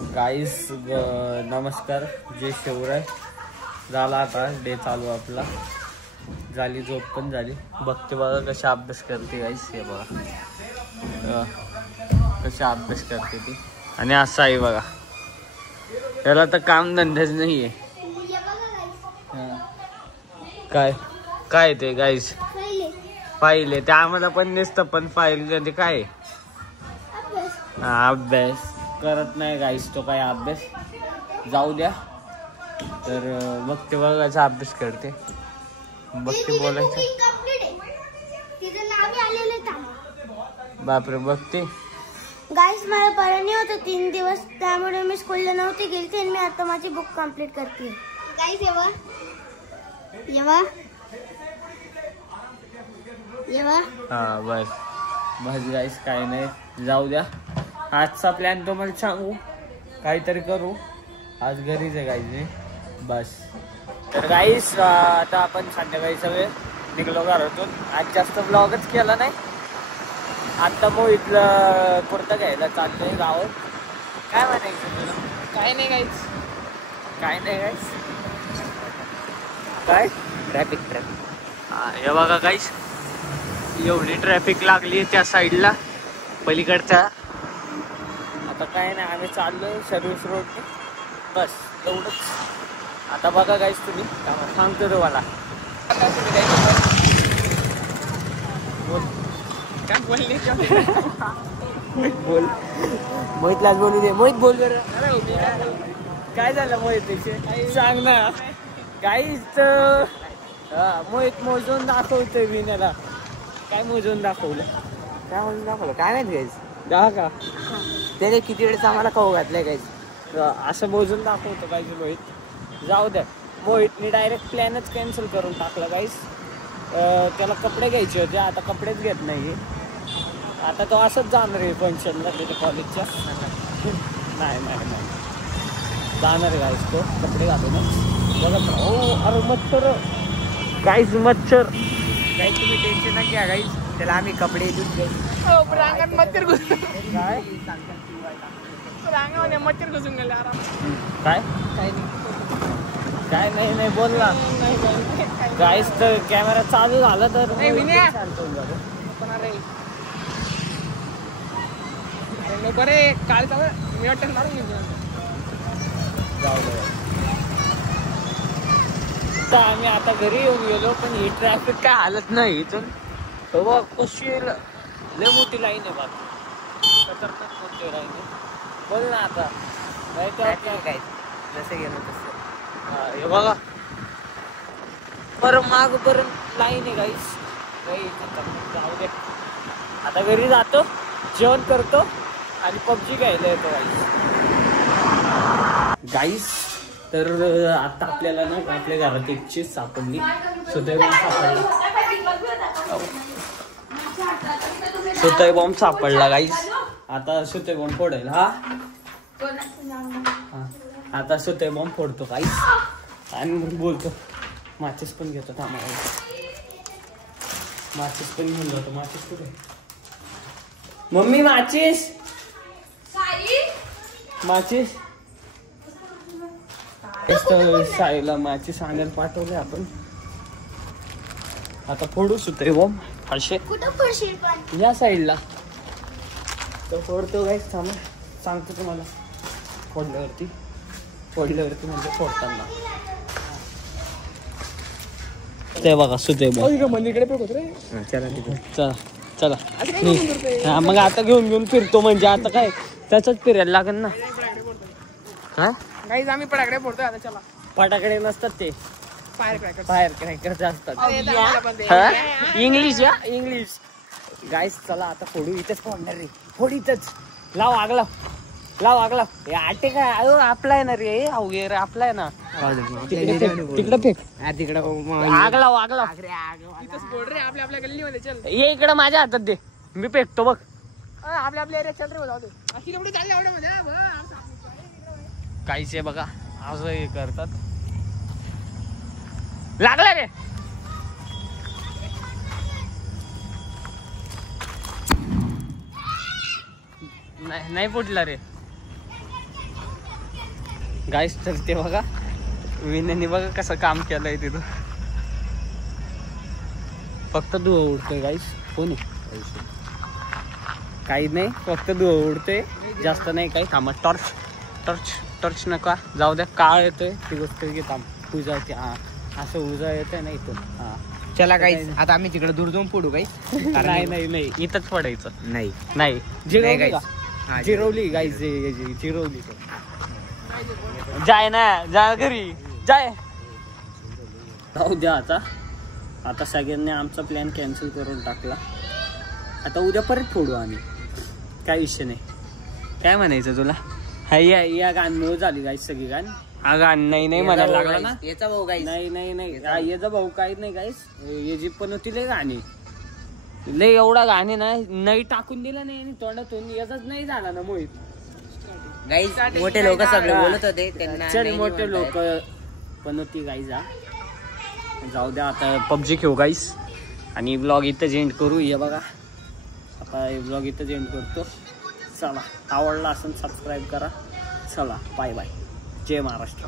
गाईस नमस्कार, जय शिवराय. झाला आता डे चालू आपला. झाली झोप पण झाली. बघते बघा कशा अभ्यास करते गाईस. हे बघा कशा अभ्यास करते ती. आणि असं आहे बघा, त्याला तर काम धंदाच नाहीये. काय काय ते गाईस फाईल आहे ते आम्हाला पण नसतं, पण फाईल म्हणजे काय अभ्यास करत नाही गाईस तो. काय अभ्यास जाऊ द्या. तर बघते बघायचा अभ्यास करते. बघते बोलायचं. बापरे बघते गाईस मला बरं नाही होतं 3 दिवस, त्यामुळे मी स्कूलला नव्हती गेली. आणि मी आता माझी बुक कंप्लीट करते. गाईस येवा येवा येवा. हा बस बस गाईस, काय नाही जाऊ द्या. आजचा प्लॅन तुम्हाला सांगू, काहीतरी करू. आज घरीच आहे गाईस बस. तर गाईस आता आपण संध्याकाळी सगळे निघलो घरातून. आज जास्त ब्लॉगच केला नाही. आता मोहितला कुर्ता घ्यायला चाललोय गावात. काय म्हणायचं तुला? काय नाही गाईच, काय नाही गाईस. काय ट्रॅफिक हे बघा गाईस, एवढी ट्रॅफिक लागली त्या साईडला पलीकडच्या. आता काय नाही, आम्ही चाललोय सर्व्हिस रोडने बस एवढंच. आता बघा गाईस तुम्ही, सांगतो तुम्हाला. काय बोलले बोल मोहितलाच बोलू दे. मोहित बोल बरं. काय झालं मोहित, सांग ना. काहीच मोहित मोजून दाखवतोय मी त्याला. काय मोजून दाखवलं? काय मोजून दाखवलं काय माहिती गाईस. दहा का त्याने किती वेळेस आम्हाला खाऊ घातलंय गाईस. असं मोजून दाखवतो पाहिजे मोहित. जाऊ द्या, मोहितने डायरेक्ट प्लॅनच कॅन्सल करून टाकला गाईस. त्याला कपडे घ्यायचे होते, आता कपडेच घेत नाही. आता तो असंच जाणार आहे फंक्शनला त्याच्या कॉलेजच्या. नाही नाही नाही जाणार आहे गाईस तो, कपडे घालून. बघत हो. अरे मच्छर गाईस, मच्छर. काही तुम्ही टेन्शन नका घ्या गाईस, त्याला आम्ही कपडे देऊन जाऊ. रांगात मच्छर घुसून काय रांगामध्ये मच्छर घुसून गेले. काय काय नाही, काय नाही नाही बोल ना गाईस. तर कॅमेरा चालू झाला तर बरे काल मी वाटत मारून घेऊ. तर आम्ही आता घरी येऊन गेलो, पण ही ट्रॅफिक काय हालत नाही इथून. बघ कशी लय मोठी लाईन आहे बघ. खतरनाक मोठी लाईन आहे. बोल ना आता. नाही तर काय जसं गेलं तसं. हे बघा बरं माग बरं लाईन आहे गाईस. जाऊ दे, आता घरी जातो, जेवण करतो आणि PUBG घ्यायला येतो गाईस. तर आता आपल्याला ना आपल्या घरात एक चीज सापडली. सुतई बॉम्ब सापडला गाईस. आता सुतई बॉम्ब फोडेल. हा आता सुतई बॉम्ब फोडतो गाईस. आणि मग बोलतो माचीस पण घेतो. थांबा, माचीस पण घेऊन जातो. माचीस कुठे मम्मी? माचीस माचीस साईला माचीस आणायला पाठवले आपण. आता फोडू सुतई बॉम्ब. असे या साईडला तर फोडतो गाईस. थांबा सांगतो तुम्हाला. फोडल्यावरती म्हणजे फोडताना ते बघा सुतई बॉम्ब. मंदिरकडे पण होत रे. चला चला. हा मग आता घेऊन फिरतो. म्हणजे आता काय त्याच फिरायला लागेल ना. काय गाईज आम्ही फटाकडे फोडतोय आता. चला. फटाकडे नसतात ते, फायर क्रॅकर्स असतात. इंग्लिश या इंग्लिश. गाईस चला आता फोडू. इथेच फोडणार रे. फोड इथंच. लाव आग लाव आग लाव. आटे काय आपला आहे ना रे. अवघे रे आपला आहे ना. तिकडं फेक. तिकडं आग लाव आग लाव. आपल्या गल्लीमध्ये चल. ये इकडं माझ्या हातात दे, मी फेकतो बघ. आपल्या एरियात चल रे. जाऊ दे. काहीच आहे बघा असं हे करतात. लागला रे. नाही फुटला रे. गाईस तर ते बघा विनेने बघा कसं काम केलंय तिथं. फक्त धुवा उडतोय गाईस. कोणी काही नाही, फक्त धुवा उडतोय, जास्त नाही काही. थांबा टॉर्च टॉर्च टॉर्च नका जाऊ द्या. काळ येतोय ती गोष्ट की थांब. पूजा येते. हा असं उजा येतंय ना इथून. हा चला गाईस आता आम्ही तिकडे दूर जाऊन पडू गाईस. नाही नाही नाही इथंच पडायचं. नाही नाही जिरवली का? हा, जिरवली गाईस. जिरवली जाय ना, जा घरी जाय. जाऊ द्या आता. आता सगळ्यांनी आमचा प्लॅन कॅन्सल करून टाकला. आता उद्या परत फोडू आम्ही, काय विषय नाही. काय म्हणायचं तुला? हा या गाणं झाली गाईस सगळी गाण. हा गाण नाही नाही म्हणायला लागला ना. याचा भाऊ गाईस. नाही नाही नाही याचा भाऊ काही नाही गाईस. याची पण होती लय गाणी, लय एवढा गाणे नाही टाकून दिला नाही आणि तोंडातून याचाच नाही झाला ना मोहित. गाईस मोठे लोक सगळे बोलत होते त्यांना. चल मोठे लोक पण होती गाईस. हा जाऊ द्या आता पबजी खेळू गाईस आणि ब्लॉग इथं एंड करू. हे बघा आता ब्लॉग इथं एंड करतो. चला आवडला असेल सबस्क्राईब करा. चला बाय बाय. जय महाराष्ट्र.